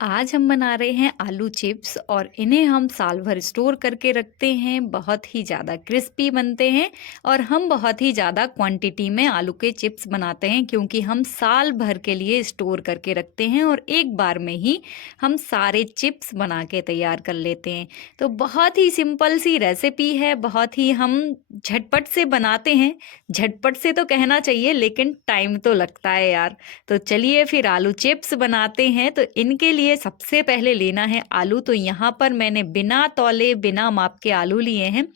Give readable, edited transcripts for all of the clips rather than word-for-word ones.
आज हम बना रहे हैं आलू चिप्स और इन्हें हम साल भर स्टोर करके रखते हैं। बहुत ही ज़्यादा क्रिस्पी बनते हैं और हम बहुत ही ज़्यादा क्वांटिटी में आलू के चिप्स बनाते हैं क्योंकि हम साल भर के लिए स्टोर करके रखते हैं और एक बार में ही हम सारे चिप्स बना के तैयार कर लेते हैं। तो बहुत ही सिंपल सी रेसिपी है, बहुत ही हम झटपट से बनाते हैं। झटपट से तो कहना चाहिए लेकिन टाइम तो लगता है यार। तो चलिए फिर आलू चिप्स बनाते हैं। तो इनके लिए सबसे पहले लेना है आलू। तो यहाँ पर मैंने बिना तौले बिना माप के आलू लिए हैं।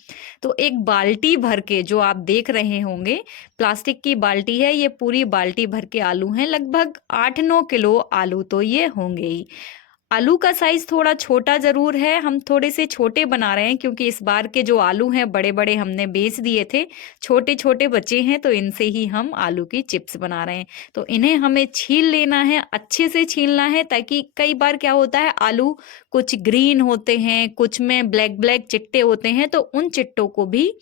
तो एक बाल्टी भर के, जो आप देख रहे होंगे प्लास्टिक की बाल्टी है, ये पूरी बाल्टी भर के आलू हैं। लगभग 8-9 किलो आलू तो ये होंगे ही। आलू का साइज थोड़ा छोटा जरूर है, हम थोड़े से छोटे बना रहे हैं क्योंकि इस बार के जो आलू हैं बड़े बड़े हमने बेच दिए थे, छोटे छोटे बचे हैं तो इनसे ही हम आलू की चिप्स बना रहे हैं। तो इन्हें हमें छील लेना है, अच्छे से छीलना है, ताकि कई बार क्या होता है आलू कुछ ग्रीन होते हैं, कुछ में ब्लैक ब्लैक चिट्टे होते हैं, तो उन चिट्टों को भी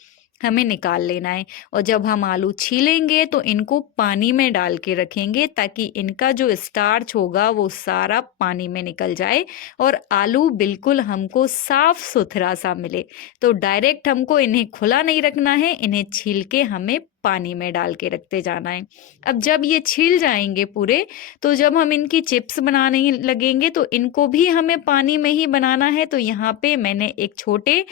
हमें निकाल लेना है। और जब हम आलू छीलेंगे तो इनको पानी में डाल के रखेंगे ताकि इनका जो स्टार्च होगा वो सारा पानी में निकल जाए और आलू बिल्कुल हमको साफ सुथरा सा मिले। तो डायरेक्ट हमको इन्हें खुला नहीं रखना है, इन्हें छील के हमें पानी में डाल के रखते जाना है। अब जब ये छिल जाएंगे पूरे, तो जब हम इनकी चिप्स बनाने लगेंगे तो इनको भी हमें पानी में ही बनाना है। तो यहाँ पे मैंने एक छोटे,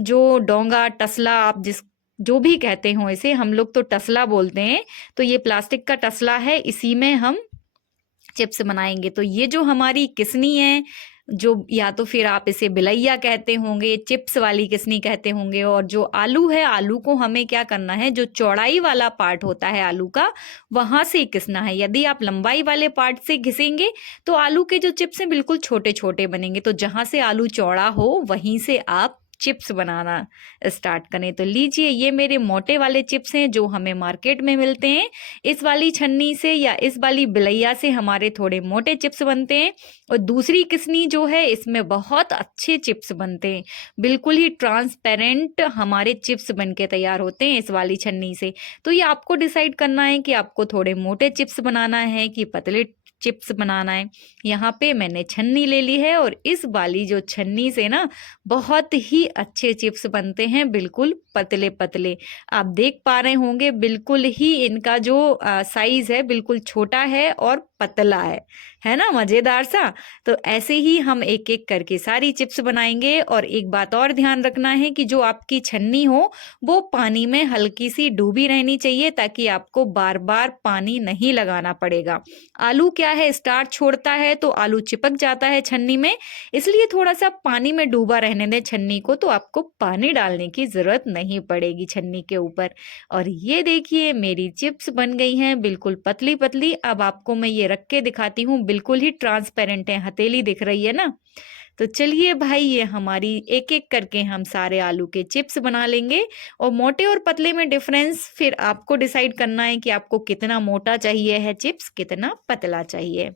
जो डोंगा टसला आप जिस जो भी कहते हो, इसे हम लोग तो टसला बोलते हैं, तो ये प्लास्टिक का टसला है, इसी में हम चिप्स बनाएंगे। तो ये जो हमारी किसनी है, जो या तो फिर आप इसे बिलैया कहते होंगे, चिप्स वाली किसनी कहते होंगे, और जो आलू है, आलू को हमें क्या करना है, जो चौड़ाई वाला पार्ट होता है आलू का, वहां से घिसना है। यदि आप लंबाई वाले पार्ट से घिसेंगे तो आलू के जो चिप्स हैं बिल्कुल छोटे छोटे बनेंगे। तो जहां से आलू चौड़ा हो वहीं से आप चिप्स बनाना स्टार्ट करें। तो लीजिए, ये मेरे मोटे वाले चिप्स हैं जो हमें मार्केट में मिलते हैं। इस वाली छन्नी से या इस वाली बिलैया से हमारे थोड़े मोटे चिप्स बनते हैं, और दूसरी किसनी जो है इसमें बहुत अच्छे चिप्स बनते हैं। बिल्कुल ही ट्रांसपेरेंट हमारे चिप्स बन के तैयार होते हैं इस वाली छन्नी से। तो ये आपको डिसाइड करना है कि आपको थोड़े मोटे चिप्स बनाना है कि पतले चिप्स बनाना है। यहाँ पे मैंने छन्नी ले ली है और इस वाली जो छन्नी से ना बहुत ही अच्छे चिप्स बनते हैं, बिल्कुल पतले पतले। आप देख पा रहे होंगे बिल्कुल ही इनका जो साइज है बिल्कुल छोटा है और पतला है ना, मजेदार सा। तो ऐसे ही हम एक एक करके सारी चिप्स बनाएंगे। और एक बात और ध्यान रखना है कि जो आपकी छन्नी हो वो पानी में हल्की सी डूबी रहनी चाहिए, ताकि आपको बार बार पानी नहीं लगाना पड़ेगा। आलू क्या है, स्टार्च छोड़ता है तो आलू चिपक जाता है छन्नी में, इसलिए थोड़ा सा पानी में डूबा रहने दें छन्नी को, तो आपको पानी डालने की जरूरत नहीं पड़ेगी छन्नी के ऊपर। और ये देखिए मेरी चिप्स बन गई हैं बिल्कुल पतली पतली। अब आपको मैं ये रख के दिखाती हूँ, बिल्कुल ही ट्रांसपेरेंट है, हथेली दिख रही है ना। तो चलिए भाई, ये हमारी एक एक करके हम सारे आलू के चिप्स बना लेंगे। और मोटे और पतले में डिफरेंस फिर आपको डिसाइड करना है कि आपको कितना मोटा चाहिए है चिप्स, कितना पतला चाहिए।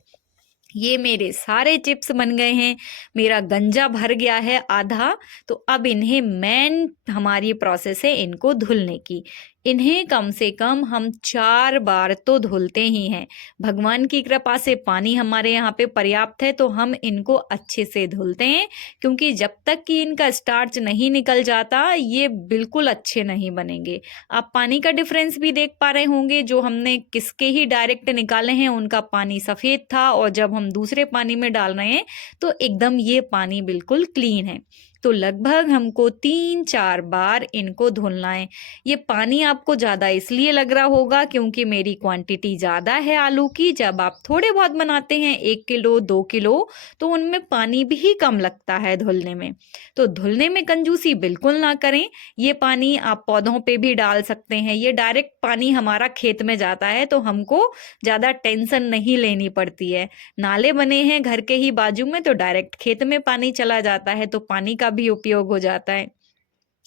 ये मेरे सारे चिप्स बन गए हैं, मेरा गंजा भर गया है आधा। तो अब इन्हें मेन हमारी प्रोसेस है इनको धुलने की। इन्हें कम से कम हम 4 बार तो धुलते ही हैं। भगवान की कृपा से पानी हमारे यहाँ पे पर्याप्त है तो हम इनको अच्छे से धुलते हैं, क्योंकि जब तक कि इनका स्टार्च नहीं निकल जाता ये बिल्कुल अच्छे नहीं बनेंगे। आप पानी का डिफरेंस भी देख पा रहे होंगे, जो हमने किसके ही डायरेक्ट निकाले हैं उनका पानी सफेद था, और जब हम दूसरे पानी में डाल रहे हैं तो एकदम ये पानी बिल्कुल क्लीन है। तो लगभग हमको 3-4 बार इनको धुलना है। ये पानी आपको ज़्यादा इसलिए लग रहा होगा क्योंकि मेरी क्वांटिटी ज़्यादा है आलू की। जब आप थोड़े बहुत बनाते हैं 1 किलो 2 किलो, तो उनमें पानी भी कम लगता है धुलने में। तो धुलने में कंजूसी बिल्कुल ना करें। ये पानी आप पौधों पे भी डाल सकते हैं, ये डायरेक्ट पानी हमारा खेत में जाता है तो हमको ज़्यादा टेंशन नहीं लेनी पड़ती है। नाले बने हैं घर के ही बाजू में तो डायरेक्ट खेत में पानी चला जाता है, तो पानी का भी उपयोग हो जाता है।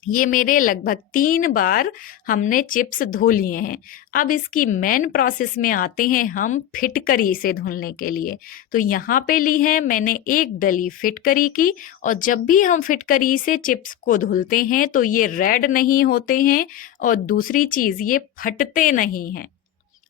ये मेरे लगभग 3 बार हमने चिप्स धो लिए हैं। अब इसकी मेन प्रोसेस में आते हैं हम फिटकरी से धुलने के लिए। तो यहाँ पे ली है मैंने एक डली फिटकरी की, और जब भी हम फिटकरी से चिप्स को धुलते हैं तो ये रेड नहीं होते हैं, और दूसरी चीज ये फटते नहीं हैं।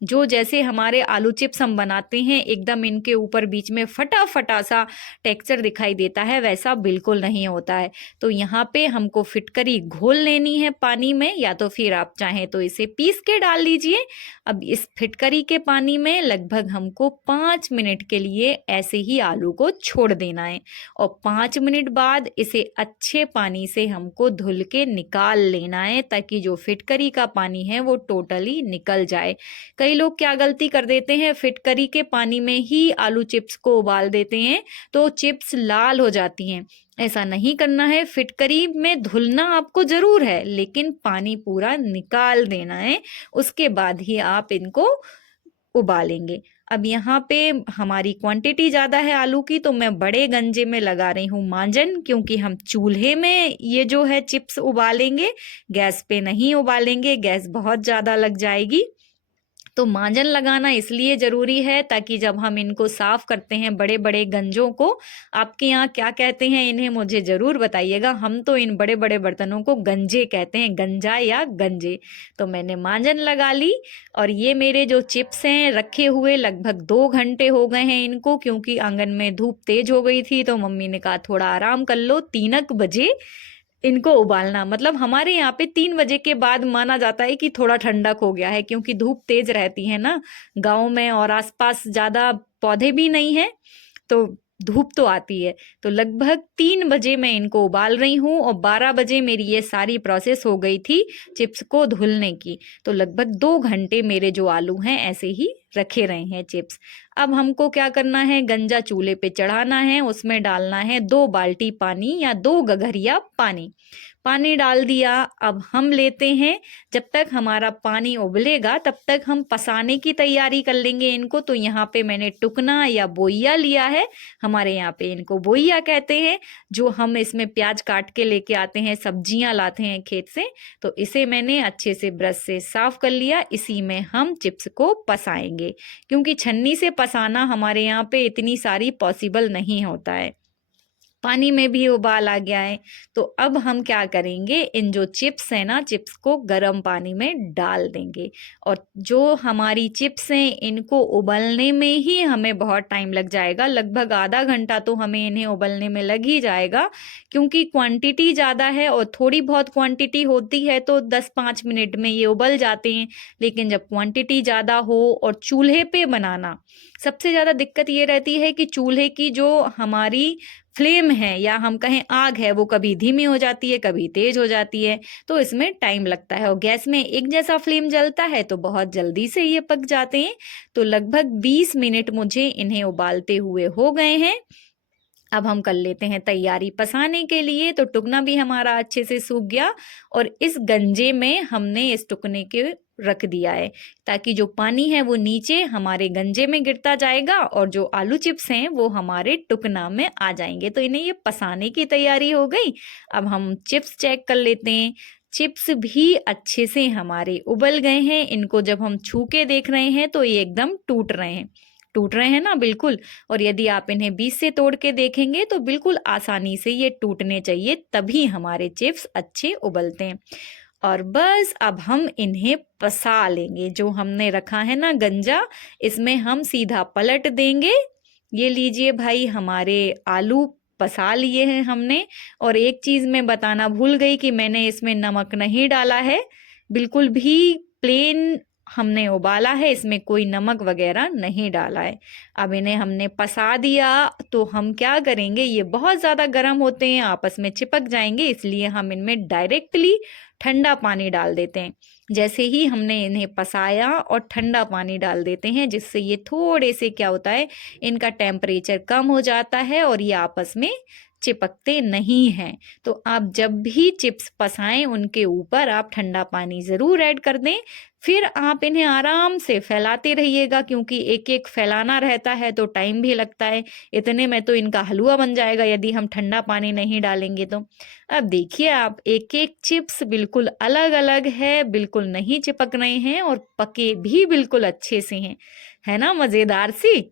जो जैसे हमारे आलू चिप्स हम बनाते हैं एकदम इनके ऊपर बीच में फटा फटा सा टेक्सचर दिखाई देता है, वैसा बिल्कुल नहीं होता है। तो यहाँ पे हमको फिटकरी घोल लेनी है पानी में, या तो फिर आप चाहें तो इसे पीस के डाल लीजिए। अब इस फिटकरी के पानी में लगभग हमको 5 मिनट के लिए ऐसे ही आलू को छोड़ देना है, और 5 मिनट बाद इसे अच्छे पानी से हमको धुल के निकाल लेना है, ताकि जो फिटकरी का पानी है वो टोटली निकल जाए। कई लोग क्या गलती कर देते हैं, फिटकरी के पानी में ही आलू चिप्स को उबाल देते हैं, तो चिप्स लाल हो जाती हैं। ऐसा नहीं करना है, फिटकरी में धुलना आपको जरूर है, लेकिन पानी पूरा निकाल देना है, उसके बाद ही आप इनको उबालेंगे। अब यहाँ पे हमारी क्वांटिटी ज़्यादा है आलू की, तो मैं बड़े गंजे में लगा रही हूँ मांजन, क्योंकि हम चूल्हे में ये जो है चिप्स उबालेंगे, गैस पे नहीं उबालेंगे, गैस बहुत ज़्यादा लग जाएगी। तो मांजन लगाना इसलिए ज़रूरी है ताकि जब हम इनको साफ करते हैं बड़े बड़े गंजों को, आपके यहाँ क्या कहते हैं इन्हें मुझे ज़रूर बताइएगा। हम तो इन बड़े बड़े बर्तनों को गंजे कहते हैं, गंजा या गंजे। तो मैंने मांजन लगा ली, और ये मेरे जो चिप्स हैं रखे हुए लगभग 2 घंटे हो गए हैं इनको, क्योंकि आंगन में धूप तेज हो गई थी, तो मम्मी ने कहा थोड़ा आराम कर लो, 3 बजे इनको उबालना। मतलब हमारे यहाँ पे 3 बजे के बाद माना जाता है कि थोड़ा ठंडक हो गया है, क्योंकि धूप तेज रहती है ना गाँव में, और आसपास ज्यादा पौधे भी नहीं है, तो धूप तो आती है। तो लगभग 3 बजे मैं इनको उबाल रही हूँ, और 12 बजे मेरी ये सारी प्रोसेस हो गई थी चिप्स को धुलने की। तो लगभग 2 घंटे मेरे जो आलू हैं ऐसे ही रखे रहे हैं चिप्स। अब हमको क्या करना है, गंजा चूल्हे पे चढ़ाना है, उसमें डालना है 2 बाल्टी पानी या 2 गगरिया पानी। पानी डाल दिया। अब हम लेते हैं, जब तक हमारा पानी उबलेगा तब तक हम पसाने की तैयारी कर लेंगे इनको। तो यहाँ पे मैंने टुकना या बोइया लिया है, हमारे यहाँ पे इनको बोइया कहते हैं, जो हम इसमें प्याज काट के लेके आते हैं, सब्जियां लाते हैं खेत से। तो इसे मैंने अच्छे से ब्रश से साफ कर लिया, इसी में हम चिप्स को पसाएंगे, क्योंकि छन्नी से पसाना हमारे यहाँ पे इतनी सारी पॉसिबल नहीं होता है। पानी में भी उबाल आ गया है। तो अब हम क्या करेंगे, इन जो चिप्स है ना, चिप्स को गर्म पानी में डाल देंगे, और जो हमारी चिप्स हैं इनको उबलने में ही हमें बहुत टाइम लग जाएगा, लगभग आधा घंटा तो हमें इन्हें उबलने में लग ही जाएगा, क्योंकि क्वांटिटी ज़्यादा है, और थोड़ी बहुत क्वांटिटी होती है तो 10-5 मिनट में ये उबल जाते हैं। लेकिन जब क्वांटिटी ज़्यादा हो और चूल्हे पे बनाना, सबसे ज़्यादा दिक्कत ये रहती है कि चूल्हे की जो हमारी फ्लेम है, या हम कहें आग है, वो कभी धीमी हो जाती है, कभी तेज हो जाती है, तो इसमें टाइम लगता है। और गैस में एक जैसा फ्लेम जलता है तो बहुत जल्दी से ये पक जाते हैं। तो लगभग 20 मिनट मुझे इन्हें उबालते हुए हो गए हैं। अब हम कर लेते हैं तैयारी पसाने के लिए। तो टुकना भी हमारा अच्छे से सूख गया, और इस गंजे में हमने इस टुकने के रख दिया है, ताकि जो पानी है वो नीचे हमारे गंजे में गिरता जाएगा, और जो आलू चिप्स हैं वो हमारे टुकना में आ जाएंगे। तो इन्हें ये पसाने की तैयारी हो गई। अब हम चिप्स चेक कर लेते हैं। चिप्स भी अच्छे से हमारे उबल गए हैं। इनको जब हम छू के देख रहे हैं तो ये एकदम टूट रहे हैं ना, बिल्कुल। और यदि आप इन्हें बीच से तोड़ के देखेंगे तो बिल्कुल आसानी से ये टूटने चाहिए, तभी हमारे चिप्स अच्छे उबलते हैं। और बस अब हम इन्हें पसा लेंगे। जो हमने रखा है ना गंजा, इसमें हम सीधा पलट देंगे। ये लीजिए भाई, हमारे आलू पसा लिए हैं हमने। और एक चीज मैं बताना भूल गई कि मैंने इसमें नमक नहीं डाला है, बिल्कुल भी प्लेन हमने उबाला है, इसमें कोई नमक वगैरह नहीं डाला है। अब इन्हें हमने पसा दिया, तो हम क्या करेंगे, ये बहुत ज़्यादा गर्म होते हैं, आपस में चिपक जाएंगे, इसलिए हम इनमें डायरेक्टली ठंडा पानी डाल देते हैं। जैसे ही हमने इन्हें पसाया और ठंडा पानी डाल देते हैं, जिससे ये थोड़े से क्या होता है, इनका टेम्परेचर कम हो जाता है और ये आपस में चिपकते नहीं हैं। तो आप जब भी चिप्स पसाएं उनके ऊपर आप ठंडा पानी ज़रूर ऐड कर दें। फिर आप इन्हें आराम से फैलाते रहिएगा, क्योंकि एक एक फैलाना रहता है तो टाइम भी लगता है। इतने में तो इनका हलवा बन जाएगा यदि हम ठंडा पानी नहीं डालेंगे तो। अब देखिए आप, एक एक चिप्स बिल्कुल अलग अलग है, बिल्कुल नहीं चिपक रहे हैं, और पके भी बिल्कुल अच्छे से हैं, है ना मज़ेदार सी।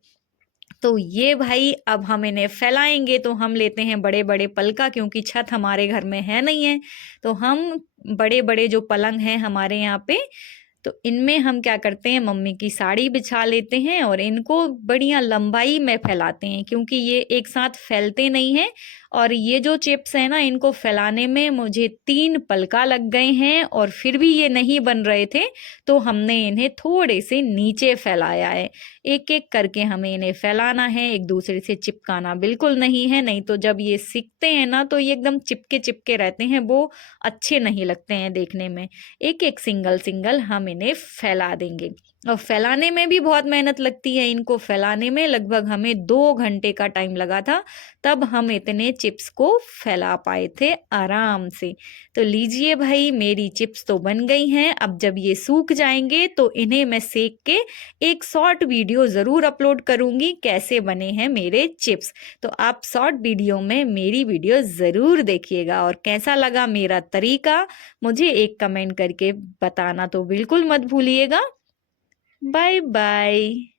तो ये भाई, अब हम इन्हें फैलाएंगे तो हम लेते हैं बड़े बड़े पलका, क्योंकि छत हमारे घर में है नहीं है। तो हम बड़े बड़े जो पलंग हैं हमारे यहाँ पे, तो इनमें हम क्या करते हैं, मम्मी की साड़ी बिछा लेते हैं और इनको बढ़िया लंबाई में फैलाते हैं, क्योंकि ये एक साथ फैलते नहीं हैं। और ये जो चिप्स है ना, इनको फैलाने में मुझे 3 पलका लग गए हैं और फिर भी ये नहीं बन रहे थे, तो हमने इन्हें थोड़े से नीचे फैलाया है। एक एक करके हमें इन्हें फैलाना है, एक दूसरे से चिपकाना बिल्कुल नहीं है, नहीं तो जब ये सिकते हैं ना तो ये एकदम चिपके चिपके रहते हैं, वो अच्छे नहीं लगते हैं देखने में। एक एक सिंगल सिंगल हम इन्हें फैला देंगे। और फैलाने में भी बहुत मेहनत लगती है, इनको फैलाने में लगभग हमें 2 घंटे का टाइम लगा था, तब हम इतने चिप्स को फैला पाए थे आराम से। तो लीजिए भाई, मेरी चिप्स तो बन गई हैं। अब जब ये सूख जाएंगे तो इन्हें मैं सेक के एक शॉर्ट वीडियो ज़रूर अपलोड करूंगी कैसे बने हैं मेरे चिप्स। तो आप शॉर्ट वीडियो में मेरी वीडियो ज़रूर देखिएगा, और कैसा लगा मेरा तरीका मुझे एक कमेंट करके बताना तो बिल्कुल मत भूलिएगा। Bye bye.